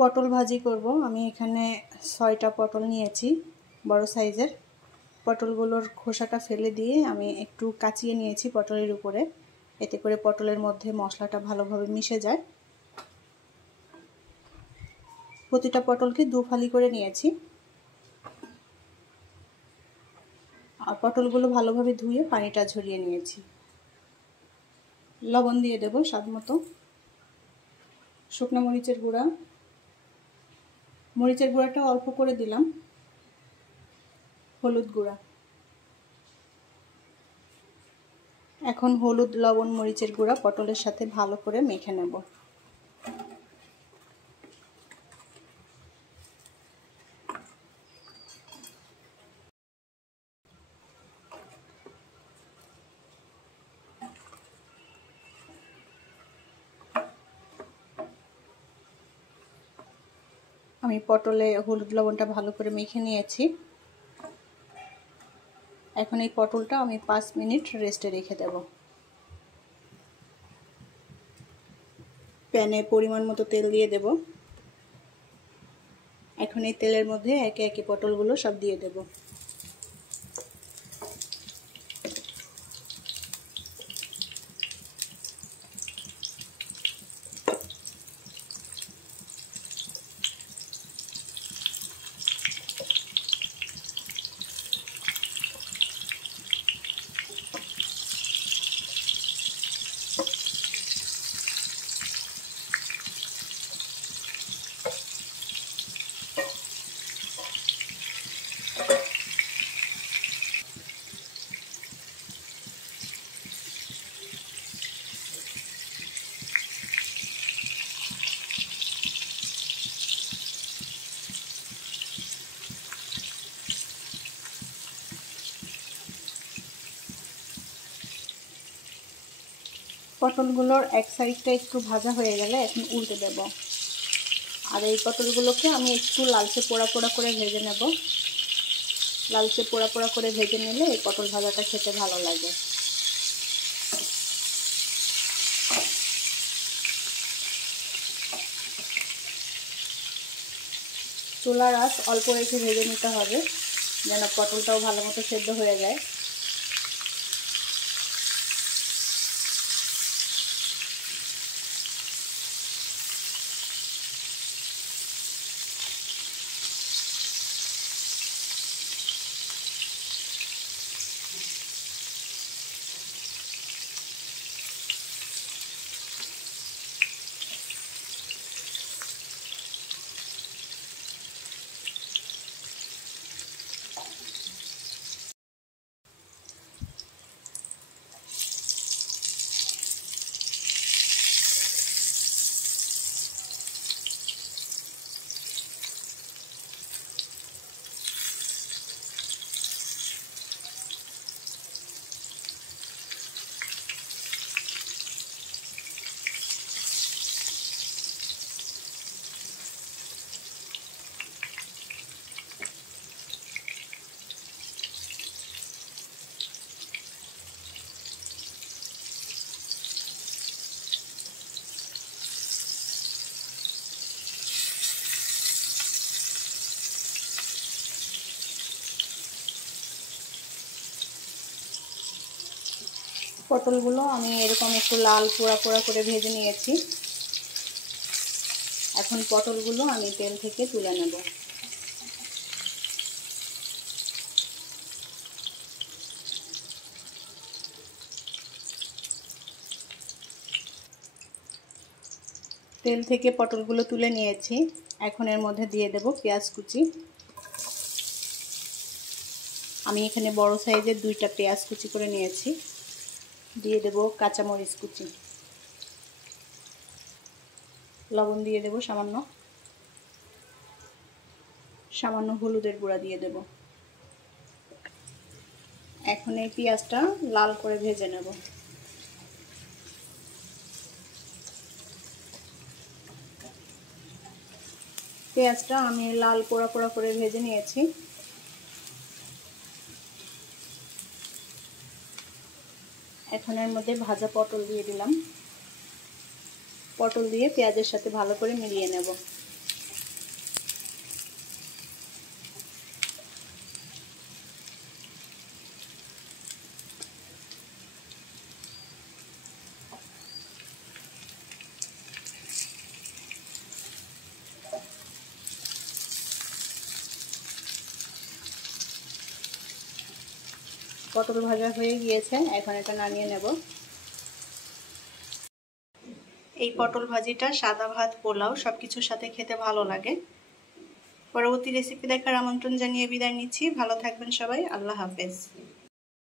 পটল ভাজি করব। আমি এখানে 6টা পটল নিয়েছি বড় সাইজের। পটলগুলোর খোসাটা ফেলে দিয়ে আমি একটু কাচিয়ে নিয়েছি পটলের উপরে, এতে করে পটলের মধ্যে মশলাটা ভালোভাবে মিশে যায়। প্রতিটা পটলকে 2 ফালি করে নিয়েছি। আর পটলগুলো ভালোভাবে ধুয়ে পানিটা ঝরিয়ে নিয়েছি। লবণ দিয়ে দেব স্বাদ মতো, শুকনো মরিচের গুঁড়া, মরিচের গুঁড়াটা অল্প করে দিলাম, হলুদ গুঁড়া। এখন হলুদ, লবণ, মরিচের গুঁড়া পটলের সাথে ভালো করে মেখে নেব। আমি পটলে হলুদ লবণটা ভালো করে মেখে নিয়েছি। এখন এই পটলটা আমি 5 মিনিট রেস্টে রেখে দেব। প্যানে পরিমাণ মতো তেল দিয়ে দেব। এখন এই তেলের মধ্যে একে একে পটলগুলো সব দিয়ে দেব। পটলগুলোর এক সাইডটা একটু ভাজা হয়ে গেলে এখন উল্টে দেব। আর এই পটলগুলোকে আমি একটু লালচে পোড়া পোড়া করে ভেজে নেব। লালচে পোড়া পোড়া করে ভেজে নিলে এই পটল ভাজাটা খেতে ভালো লাগে। চুলার আঁচ অল্প রেখে ভেজে নিতে হবে, যেন পটলটাও ভালো মতো সেদ্ধ হয়ে যায়। পটলগুলো আমি এরকম একটু লাল পোড়া পোড়া করে ভেজে নিয়েছি। এখন পটলগুলো আমি তেল থেকে তুলে নেব। তেল থেকে পটলগুলো তুলে নিয়েছি। এখন এর মধ্যে দিয়ে দেব পেঁয়াজ কুচি। আমি এখানে বড় সাইজের 2টা পেঁয়াজ কুচি করে নিয়েছি। দিয়ে দেব কাঁচামরিচ কুচি। লবণ দিয়ে দেব সামান্য, সামান্য হলুদের গুঁড়া দিয়ে দেব। এখন এই পেঁয়াজটা লাল করে ভেজে নেব। পেঁয়াজটা আমি লাল পোড়া পোড়া করে ভেজে নিয়েছি। এখন এর মধ্যে ভাজা পটল দিয়ে দিলাম। পটল দিয়ে পেঁয়াজের সাথে ভালো করে মিলিয়ে নেব। পটল ভাজা হয়ে গিয়েছে, এখন এটা নামিয়ে নেব। এই পটল ভাজিটা সাদা ভাত, পোলাও সবকিছুর সাথে খেতে ভালো লাগে। পরবর্তী রেসিপি দেখার আমন্ত্রণ জানিয়ে বিদায় নিচ্ছি। ভালো থাকবেন সবাই, আল্লাহ হাফেজ।